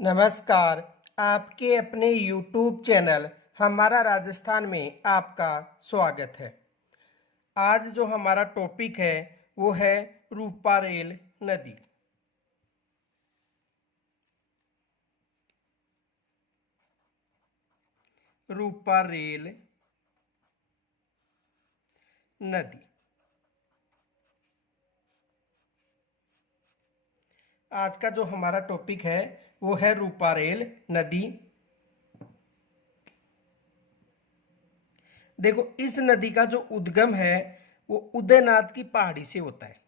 नमस्कार। आपके अपने YouTube चैनल हमारा राजस्थान में आपका स्वागत है। आज जो हमारा टॉपिक है वो है रूपारेल नदी। रूपारेल नदी आज का जो हमारा टॉपिक है वो है रूपारेल नदी। देखो, इस नदी का जो उद्गम है वो उदयनाथ की पहाड़ी से होता है।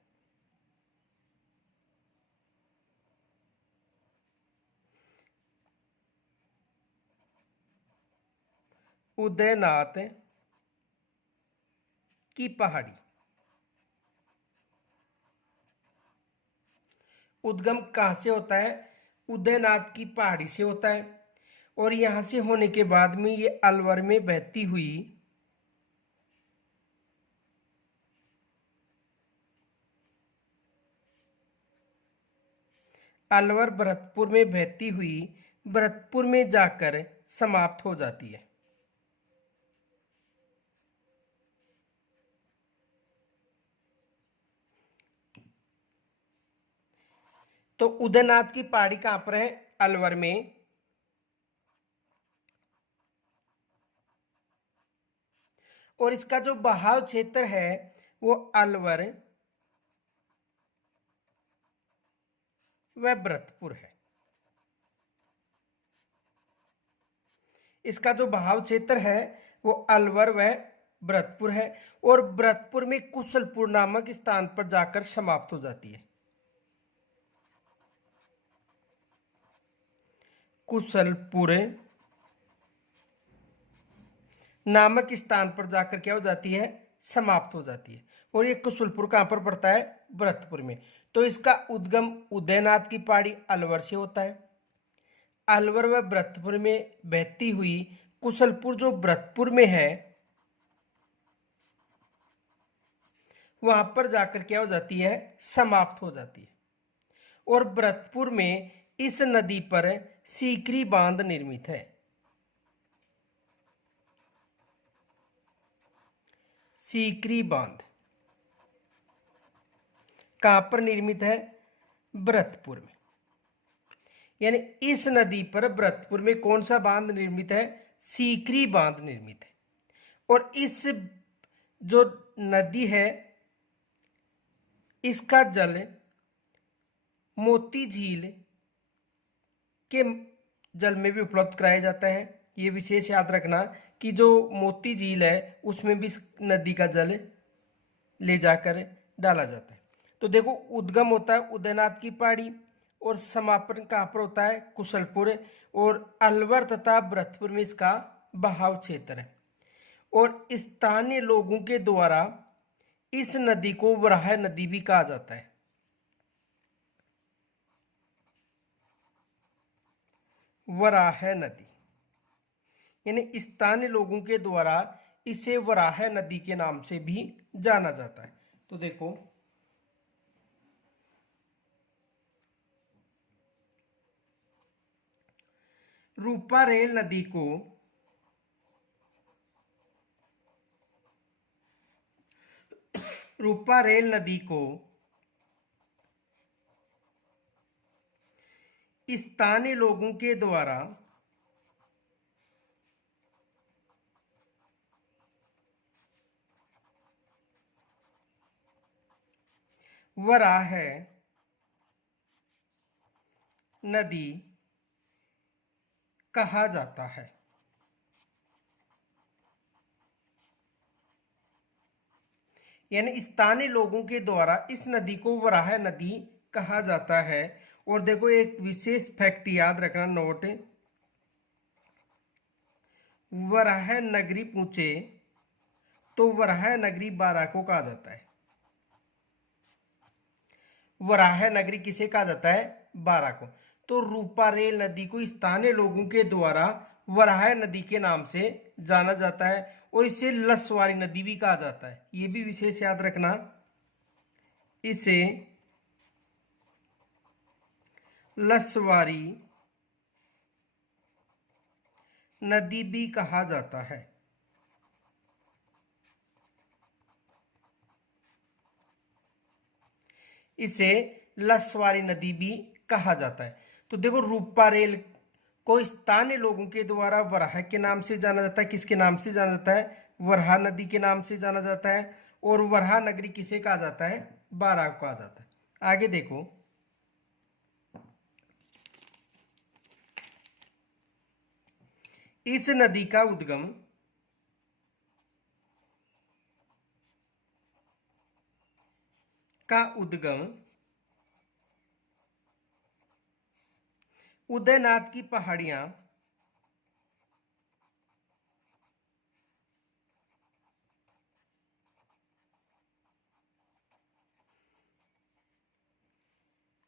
उदयनाथ की पहाड़ी उद्गम कहाँ से होता है? उदयनाथ की पहाड़ी से होता है। और यहां से होने के बाद में ये अलवर में बहती हुई अलवर भरतपुर में बहती हुई भरतपुर में जाकर समाप्त हो जाती है। तो उदयनाथ की पहाड़ी कहां पर है? अलवर में। और इसका जो बहाव क्षेत्र है वो अलवर व भरतपुर है। इसका जो बहाव क्षेत्र है वो अलवर व भरतपुर है। और भरतपुर में कुशलपुर नामक स्थान पर जाकर समाप्त हो जाती है। कुशलपुर नामक स्थान पर जाकर क्या हो जाती है? समाप्त हो जाती है। और ये कुशलपुर कहां पर पड़ता है? भरतपुर में। तो इसका उद्गम उदयनाथ की पहाड़ी अलवर से होता है। अलवर व भरतपुर में बहती हुई कुशलपुर जो भरतपुर में है वहां पर जाकर क्या हो जाती है? समाप्त हो जाती है। और भरतपुर में इस नदी पर सीकरी बांध निर्मित है। सीकरी बांध कहां पर निर्मित है? भरतपुर में। यानी इस नदी पर भरतपुर में कौन सा बांध निर्मित है? सीकरी बांध निर्मित है। और इस जो नदी है इसका जल मोती झील के जल में भी उपलब्ध कराया जाता है। ये विशेष याद रखना कि जो मोती झील है उसमें भी इस नदी का जल ले जाकर डाला जाता है। तो देखो, उद्गम होता है उदयनाथ की पहाड़ी और समापन कहाँ पर होता है? कुशलपुर। और अलवर तथा भरतपुर में इसका बहाव क्षेत्र है। और स्थानीय लोगों के द्वारा इस नदी को वराह नदी भी कहा जाता है। वराह नदी यानी स्थानीय लोगों के द्वारा इसे वराह नदी के नाम से भी जाना जाता है। तो देखो, रूपारेल नदी को रूपारेल नदी को स्थानीय लोगों के द्वारा वराह नदी कहा जाता है। यानी स्थानीय लोगों के द्वारा इस नदी को वराह नदी कहा जाता है। और देखो, एक विशेष फैक्ट याद रखना, नोट, वराह नगरी पूछे तो वराह नगरी बारा को कहा जाता है। वराह नगरी किसे कहा जाता है? बारा को। तो रूपारेल नदी को स्थानीय लोगों के द्वारा वराह नदी के नाम से जाना जाता है। और इसे लसवारी नदी भी कहा जाता है। यह भी विशेष याद रखना, इसे लसवारी नदी भी कहा जाता है। इसे लसवारी नदी भी कहा जाता है। तो देखो, रूपारेल को स्थानीय लोगों के द्वारा वराह के नाम से जाना जाता है। किसके नाम से जाना जाता है? वराह नदी के नाम से जाना जाता है। और वराह नगरी किसे कहा जाता है? बारां को कहा जाता है। आगे देखो, इस नदी का उद्गम उदयनाथ की पहाड़ियां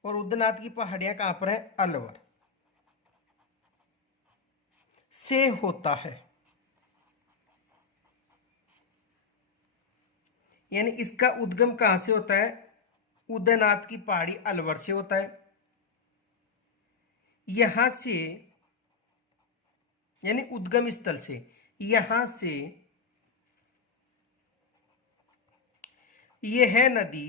और उदयनाथ की पहाड़ियां कहां पर है? अलवर से होता है। यानी इसका उद्गम कहां से होता है? उदयनाथ की पहाड़ी अलवर से होता है। यहां से, यानी उद्गम स्थल से, यहां से यह नदी,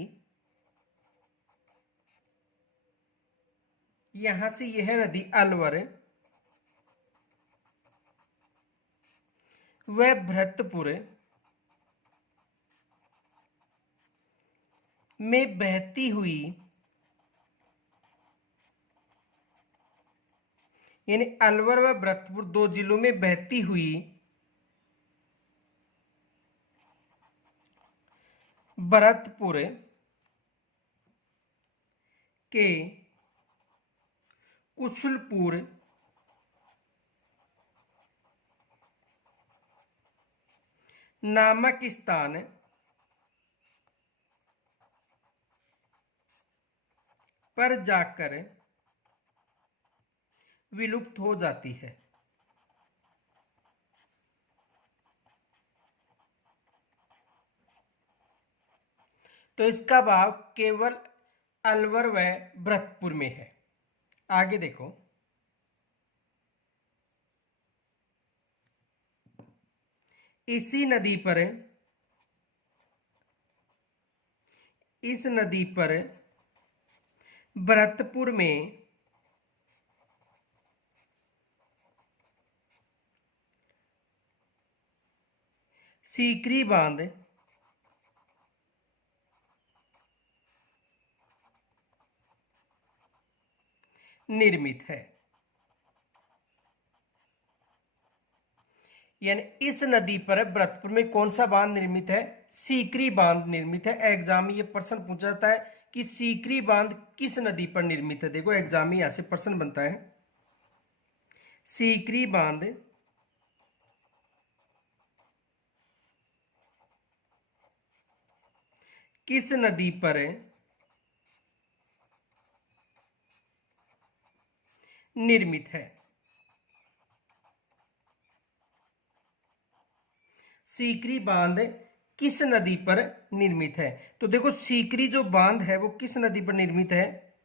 यहां से यह नदी अलवर व भरतपुर में बहती हुई, यानी अलवर व भरतपुर दो जिलों में बहती हुई भरतपुर के कुशलपुर नामक स्थान पर जाकर विलुप्त हो जाती है। तो इसका भाव केवल अलवर व भरतपुर में है। आगे देखो, इसी नदी पर, इस नदी पर भरतपुर में सीकरी बांध निर्मित है। यानी इस नदी पर भरतपुर में कौन सा बांध निर्मित है? सीकरी बांध निर्मित है। एग्जाम में ये प्रश्न पूछा जाता है कि सीकरी बांध किस नदी पर निर्मित है। देखो, एग्जाम में यहां से प्रश्न बनता है, सीकरी बांध किस नदी पर निर्मित है? सीकरी बांध किस नदी पर निर्मित है? तो देखो, सीकरी जो बांध है वो किस नदी पर निर्मित है?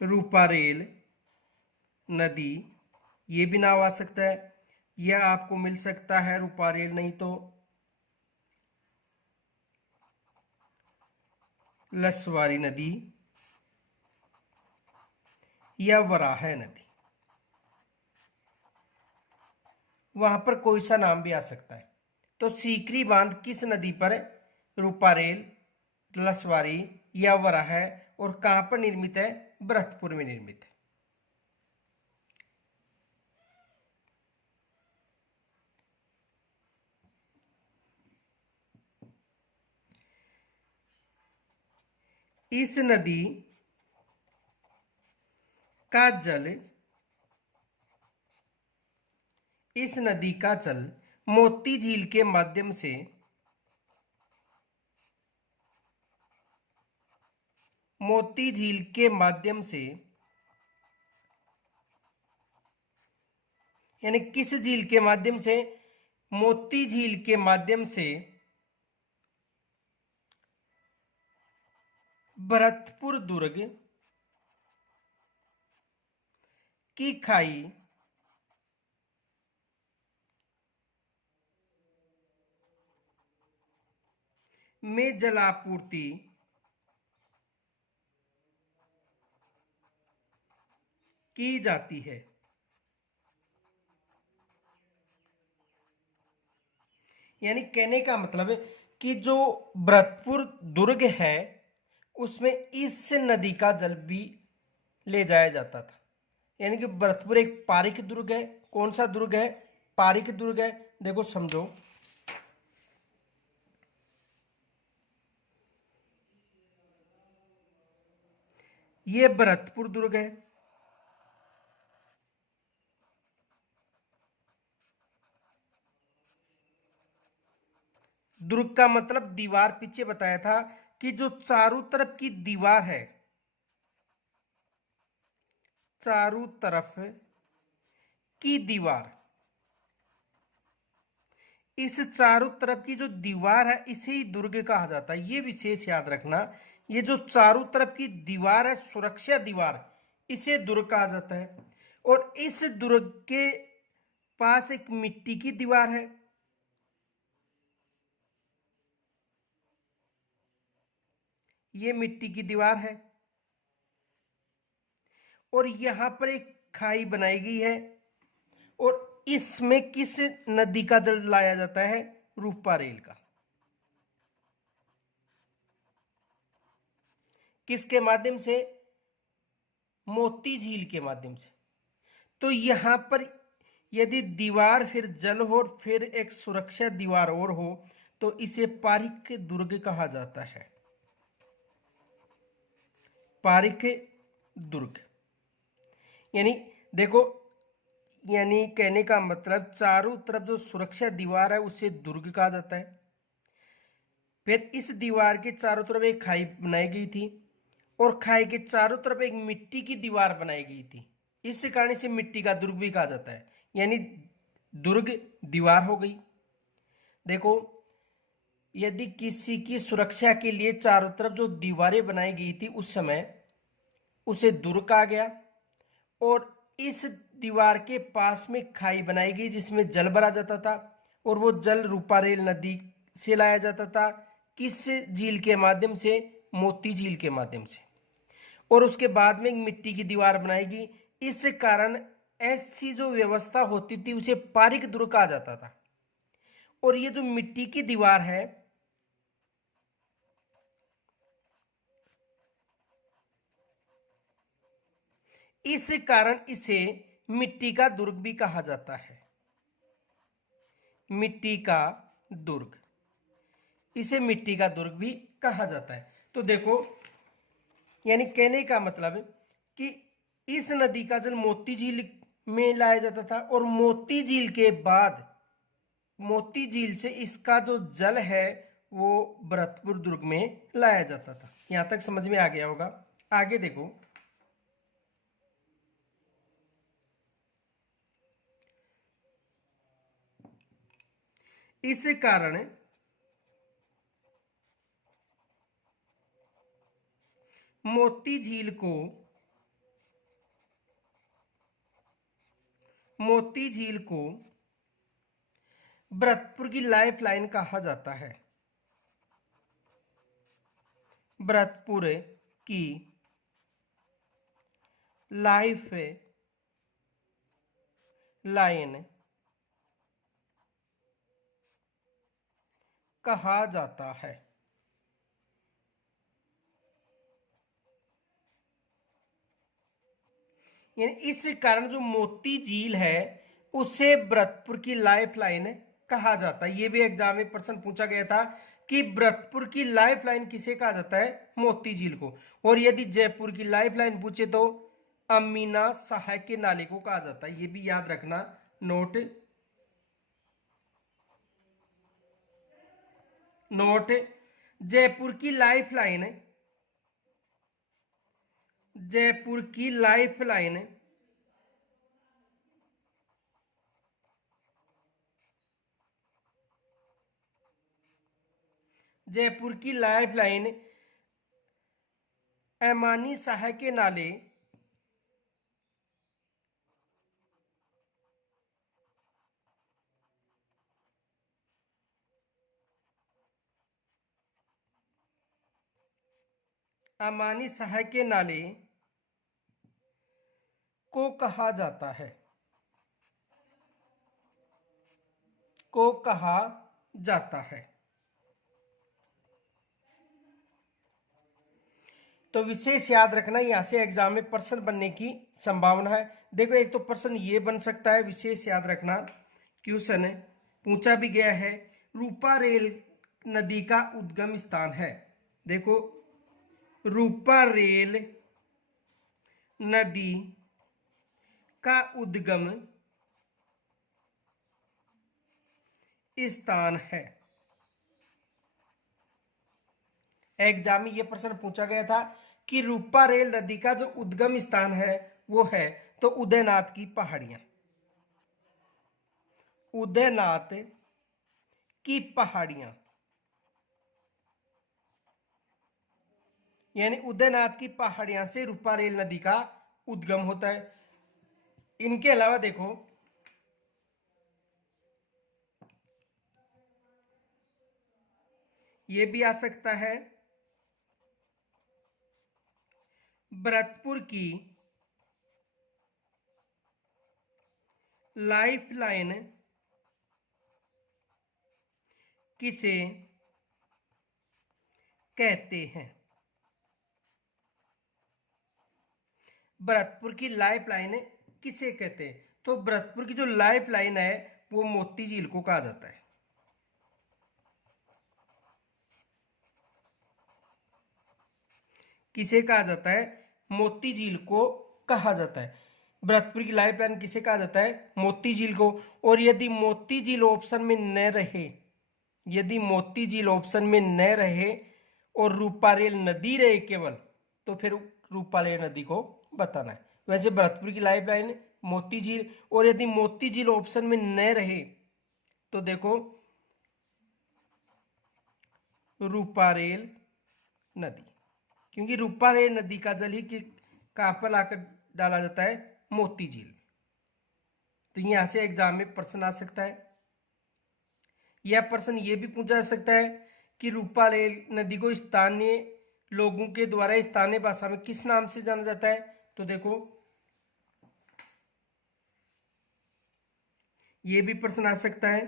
रूपारेल नदी, ये भी नाम आ सकता है, यह आपको मिल सकता है रूपारेल, नहीं तो लसवारी नदी या वराह नदी। वहां पर कोई सा नाम भी आ सकता है। तो सीकरी बांध किस नदी पर? रूपारेल, लसवारी या वराह, और कहां पर निर्मित है? भरतपुर में निर्मित है। इस नदी का जल, इस नदी का जल मोती झील के माध्यम से, मोती झील के माध्यम से, यानी किस झील के माध्यम से? मोती झील के माध्यम से भरतपुर दुर्ग की खाई में जलापूर्ति की जाती है। यानी कहने का मतलब है कि जो भरतपुर दुर्ग है उसमें इस नदी का जल भी ले जाया जाता था। यानी कि भरतपुर एक पारिक दुर्ग है। कौन सा दुर्ग है? पारिक दुर्ग है। देखो समझो, ये भरतपुर दुर्ग है। दुर्ग का मतलब दीवार, पीछे बताया था कि जो चारों तरफ की दीवार है, चारों तरफ की दीवार, इस चारों तरफ की जो दीवार है इसे ही दुर्ग कहा जाता है। ये विशेष याद रखना, ये जो चारों तरफ की दीवार है, सुरक्षा दीवार, इसे दुर्ग कहा जाता है। और इस दुर्ग के पास एक मिट्टी की दीवार है। ये मिट्टी की दीवार है और यहां पर एक खाई बनाई गई है। और इसमें किस नदी का जल लाया जाता है? रूपा रेल का। किसके माध्यम से? मोती झील के माध्यम से। तो यहां पर यदि दीवार फिर जल हो और फिर एक सुरक्षा दीवार और हो तो इसे पारिक दुर्ग कहा जाता है। पारिक दुर्ग। यानी देखो, यानी कहने का मतलब चारों तरफ जो सुरक्षा दीवार है उसे दुर्ग कहा जाता है। फिर इस दीवार के चारों तरफ एक खाई बनाई गई थी और खाई के चारों तरफ एक मिट्टी की दीवार बनाई गई थी। इस कारण से मिट्टी का दुर्ग भी कहा जाता है। यानी दुर्ग दीवार हो गई। देखो, यदि किसी की सुरक्षा के लिए चारों तरफ जो दीवारें बनाई गई थी उस समय, उसे दुर्ग कहा गया। और इस दीवार के पास में खाई बनाई गई जिसमें जल भरा जाता था और वो जल रूपारेल नदी से लाया जाता था। किस झील के माध्यम से? मोती झील के माध्यम से। और उसके बाद में एक मिट्टी की दीवार बनाएगी। इस कारण ऐसी जो व्यवस्था होती थी उसे पारिक दुर्ग कहा जाता था। और ये जो मिट्टी की दीवार है, इस कारण इसे मिट्टी का दुर्ग भी कहा जाता है। मिट्टी का दुर्ग, इसे मिट्टी का दुर्ग भी कहा जाता है। तो देखो, यानी कहने का मतलब है कि इस नदी का जल मोती झील में लाया जाता था और मोती झील के बाद, मोती झील से इसका जो जल है वो भरतपुर दुर्ग में लाया जाता था। यहां तक समझ में आ गया होगा। आगे देखो, इस कारण मोती झील को, मोती झील को भरतपुर की लाइफ लाइन कहा जाता है। भरतपुर की लाइफ लाइन कहा जाता है। यानी इस कारण जो मोती झील है उसे भरतपुर की लाइफ लाइन कहा जाता है। यह भी एग्जाम में प्रश्न पूछा गया था कि भरतपुर की लाइफ लाइन किसे कहा जाता है? मोती झील को। और यदि जयपुर की लाइफ लाइन पूछे तो अमीना सहाय के नाले को कहा जाता है। यह भी याद रखना, नोट नोट। जयपुर की लाइफ लाइन, जयपुर की लाइफ लाइन जयपुर की लाइफ लाइन अमानी सहाय के नाले, अमानी सहाय के नाले को कहा जाता है, को कहा जाता है। तो विशेष याद रखना, यहां से एग्जाम में प्रश्न बनने की संभावना है। देखो एक तो प्रश्न ये बन सकता है, विशेष याद रखना, क्वेश्चन पूछा भी गया है, रूपा रेल नदी का उद्गम स्थान है। देखो रूपा रेल नदी का उद्गम स्थान है। एग्जाम में यह प्रश्न पूछा गया था कि रूपा रेल नदी का जो उद्गम स्थान है वो है तो उदयनाथ की पहाड़ियां, उदयनाथ की पहाड़ियां, यानी उदयनाथ की पहाड़ियां से रूपा रेल नदी का उद्गम होता है। इनके अलावा देखो ये भी आ सकता है, भरतपुर की लाइफलाइन किसे कहते हैं? भरतपुर की लाइफलाइन किसे कहते हैं? तो भरतपुर की जो लाइफलाइन है वो मोती झील को कहा जाता है। किसे कहा जाता है? मोती झील को कहा जाता है। भरतपुर की लाइफलाइन किसे कहा जाता है? मोती झील को। और यदि मोती झील ऑप्शन में न रहे, यदि मोती झील ऑप्शन में न रहे और रूपा रेल नदी रहे केवल, तो फिर रूपा रेल नदी को बताना है। वैसे भरतपुर की लाइफलाइन, मोती झील, और यदि मोती झील ऑप्शन में न रहे तो देखो रूपा रेल नदी, क्योंकि रूपा रेल नदी का जल ही कहां पर लाकर डाला जाता है? मोती झील। तो यहां से एग्जाम में प्रश्न आ सकता है। यह प्रश्न ये भी पूछा जा सकता है कि रूपा रेल नदी को स्थानीय लोगों के द्वारा स्थानीय भाषा में किस नाम से जाना जाता है? तो देखो ये भी प्रश्न आ सकता है,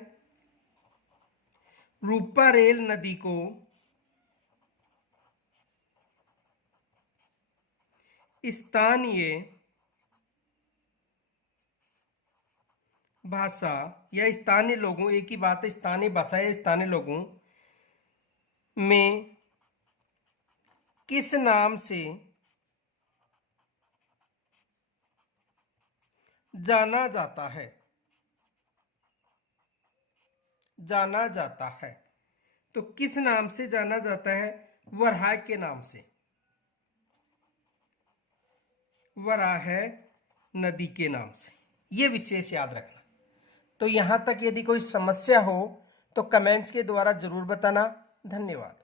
रूपा रेल नदी को स्थानीय भाषा या स्थानीय लोगों, एक ही बात है, स्थानीय भाषा या स्थानीय लोगों में किस नाम से जाना जाता है? जाना जाता है। तो किस नाम से जाना जाता है? वराह के नाम से, वराह नदी के नाम से। यह विशेष याद रखना। तो यहां तक यदि कोई समस्या हो तो कमेंट्स के द्वारा जरूर बताना। धन्यवाद।